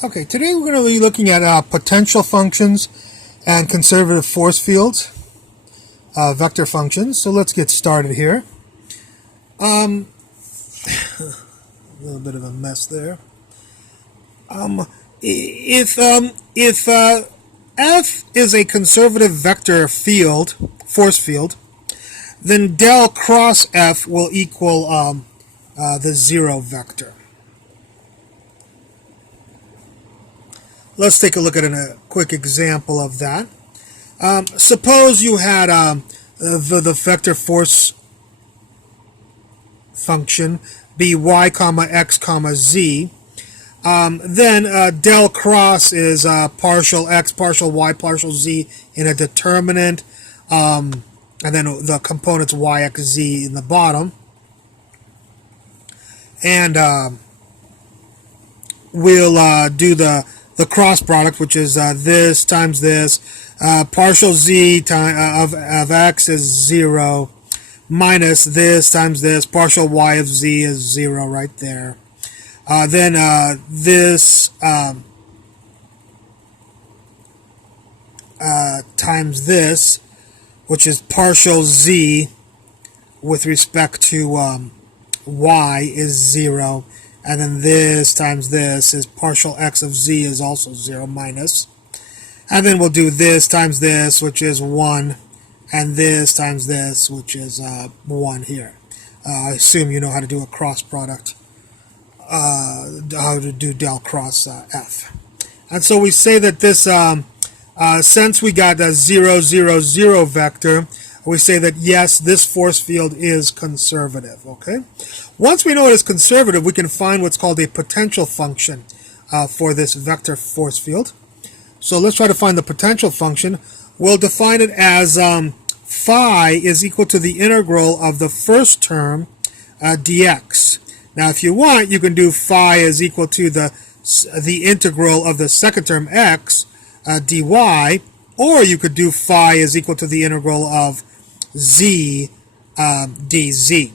Okay, today we're going to be looking at potential functions and conservative force fields, vector functions. So let's get started here. A little bit of a mess there. If F is a conservative vector field, force field, then del cross F will equal the zero vector. Let's take a look at a quick example of that. Suppose you had the vector force function be y comma x comma z. Then del cross is partial x, partial y, partial z in a determinant, and then the components y, x, z in the bottom. And we'll do the cross product, which is this times this, partial z of x is 0, minus this times this, partial y of z is 0 right there. Then this times this, which is partial z with respect to y is 0. And then this times this is partial x of z is also 0 minus. And then we'll do this times this, which is 1. And this times this, which is 1 here. I assume you know how to do a cross product. How to do del cross f. And so we say that this, since we got a 0, 0, 0 vector, we say that yes, this force field is conservative, okay? Once we know it is conservative, we can find what's called a potential function for this vector force field. So let's try to find the potential function. We'll define it as phi is equal to the integral of the first term dx. Now if you want, you can do phi is equal to the integral of the second term x dy, or you could do phi is equal to the integral of z dz.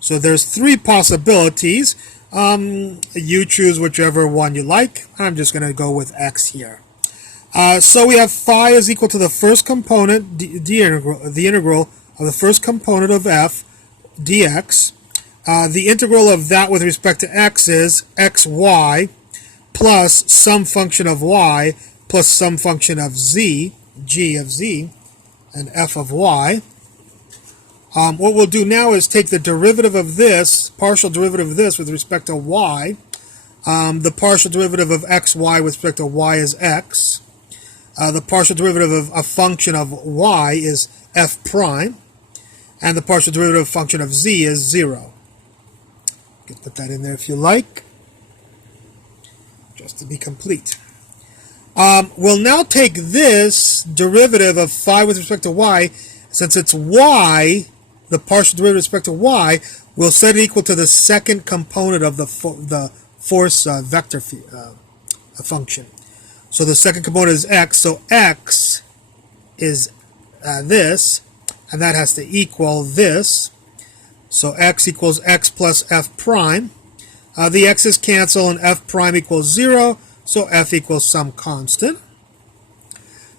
So there's three possibilities. You choose whichever one you like. I'm just going to go with x here. So we have phi is equal to the first component, the integral of the first component of f dx. The integral of that with respect to x is xy plus some function of y plus some function of z, g of z, and f of y. What we'll do now is take the derivative of this, partial derivative of this with respect to y. The partial derivative of xy with respect to y is x. The partial derivative of a function of y is f prime. And the partial derivative of function of z is 0. You can put that in there if you like, just to be complete. We'll now take this derivative of phi with respect to y. Since it's y, the partial derivative with respect to y, we'll set it equal to the second component of the force vector function. So the second component is x, so x is this, and that has to equal this. So x equals x plus f prime. The x's cancel and f prime equals 0, so f equals some constant.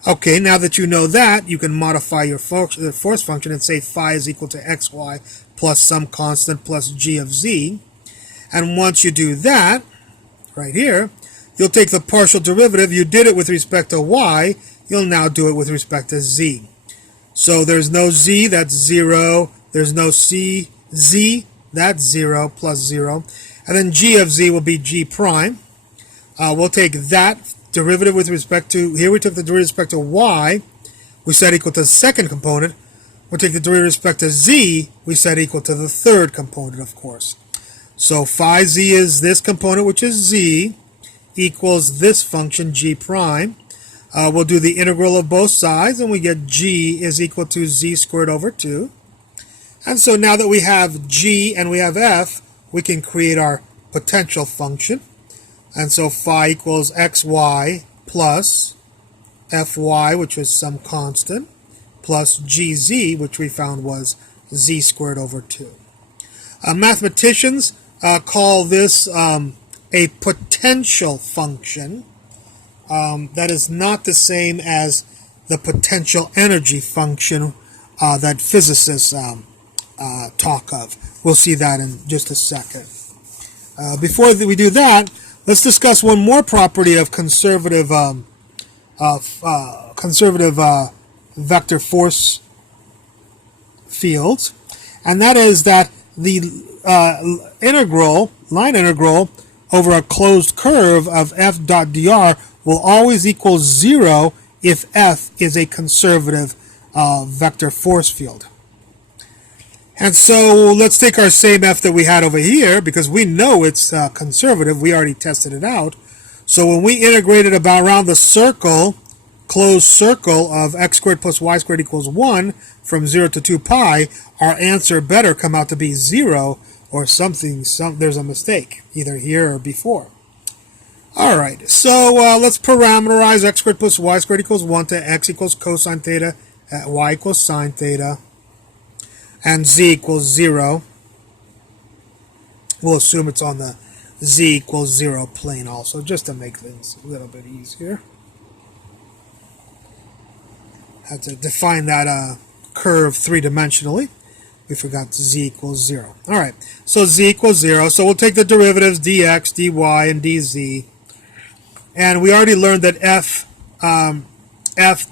Okay, now that you know that, you can modify your force function and say phi is equal to xy plus some constant plus g of z. And once you do that, right here, you'll take the partial derivative. You did it with respect to y, you'll now do it with respect to z. So there's no z, that's 0. There's no z, that's 0 plus 0. And then g of z will be g prime. We'll take that derivative with respect to, here we took the derivative with respect to y, we set equal to the second component. We'll take the derivative with respect to z, we set equal to the third component, of course. So phi z is this component, which is z, equals this function, g prime. We'll do the integral of both sides, and we get g is equal to z squared over 2. And so now that we have g and we have f, we can create our potential function. And so phi equals xy plus fy, which was some constant, plus gz, which we found was z squared over 2. Mathematicians call this a potential potential function. That is not the same as the potential energy function that physicists talk of. We'll see that in just a second. Before we do that, let's discuss one more property of conservative vector force fields, and that is that the line integral over a closed curve of f dot dr will always equal 0 if f is a conservative vector force field. And so let's take our same f that we had over here, because we know it's conservative. We already tested it out. So when we integrate it around the circle, closed circle of x squared plus y squared equals 1 from 0 to 2 pi, our answer better come out to be 0 or something. There's a mistake, either here or before. All right, so let's parameterize x squared plus y squared equals 1 to x equals cosine theta at y equals sine theta and z equals 0. We'll assume it's on the z equals 0 plane also, just to make things a little bit easier. Have to define that curve three-dimensionally. We forgot z equals 0. All right, so z equals 0. So we'll take the derivatives dx, dy, and dz. And we already learned that f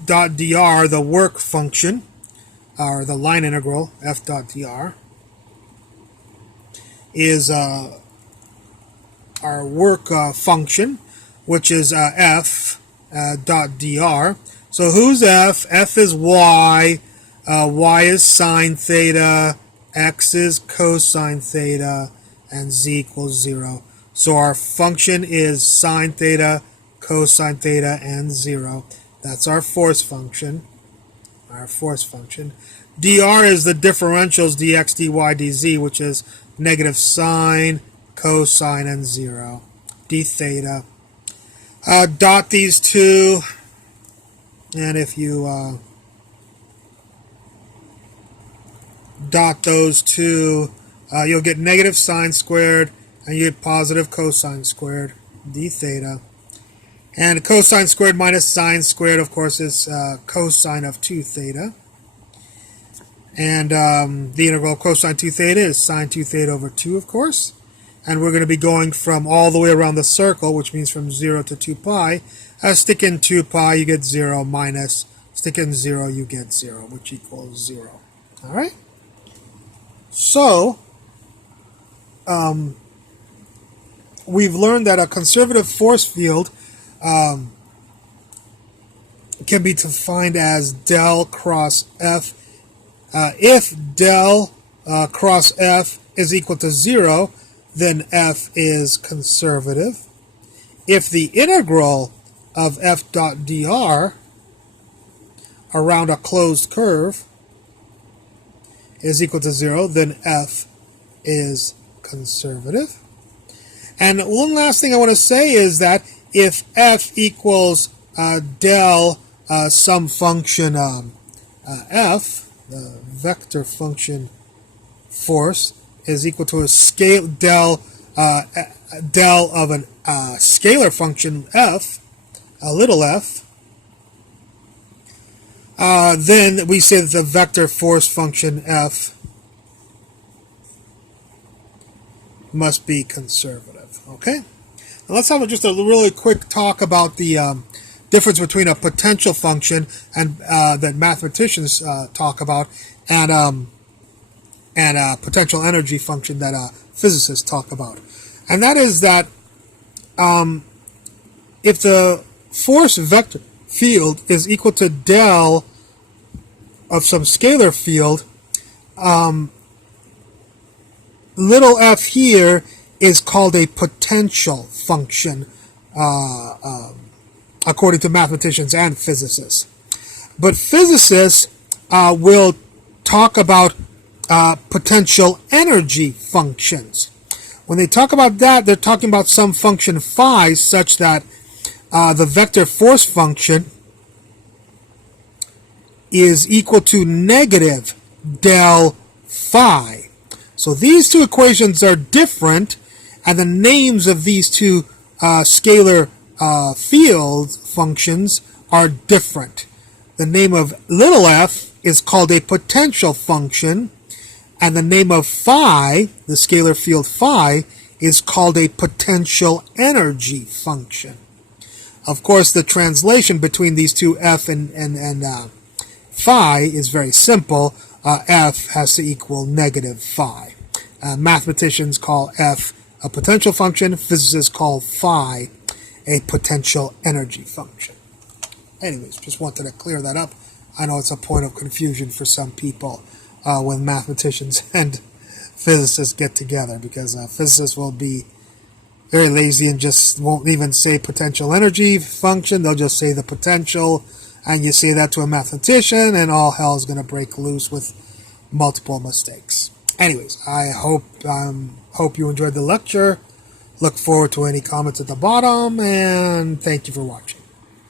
dot dr, the work function, or the line integral, f dot dr, is our work function, which is f dot dr. So who's f? F is y, y is sine theta, x is cosine theta, and z equals 0. So our function is sine theta, cosine theta, and 0. That's our force function. Dr is the differentials dx, dy, dz, which is negative sine, cosine, and 0. d theta. Dot these two, and if you dot those two, you'll get negative sine squared, and you get positive cosine squared, d theta. And cosine squared minus sine squared, of course, is cosine of 2 theta. And the integral of cosine 2 theta is sine 2 theta over 2, of course. And we're going to be going from all the way around the circle, which means from 0 to 2 pi. Stick in 2 pi, you get 0, minus. Stick in 0, you get 0, which equals 0. All right? So, we've learned that a conservative force field can be defined as del cross F. If del cross F is equal to 0, then F is conservative. If the integral of F dot dr around a closed curve is equal to 0, then F is conservative. And one last thing I want to say is that if f equals del some function f, the vector function force, is equal to a scale del of a scalar function f, a little f, then we say that the vector force function f must be conservative. Okay? Now let's have just a really quick talk about the difference between a potential function and that mathematicians talk about, and a potential energy function that physicists talk about. And that is that if the force vector field is equal to del of some scalar field, little f here is called a potential function, according to mathematicians and physicists. But physicists will talk about potential energy functions. When they talk about that, they're talking about some function phi such that the vector force function is equal to negative del phi. So these two equations are different, and the names of these two scalar field functions are different. The name of little f is called a potential function, and the name of phi, the scalar field phi, is called a potential energy function. Of course, the translation between these two, f and phi, is very simple. F has to equal negative phi. Mathematicians call f a potential function. Physicists call phi a potential energy function. Anyways, just wanted to clear that up. I know it's a point of confusion for some people when mathematicians and physicists get together, because physicists will be very lazy and just won't even say potential energy function. They'll just say the potential, and you say that to a mathematician, and all hell is going to break loose with multiple mistakes. Anyways, I hope you enjoyed the lecture. Look forward to any comments at the bottom, and thank you for watching.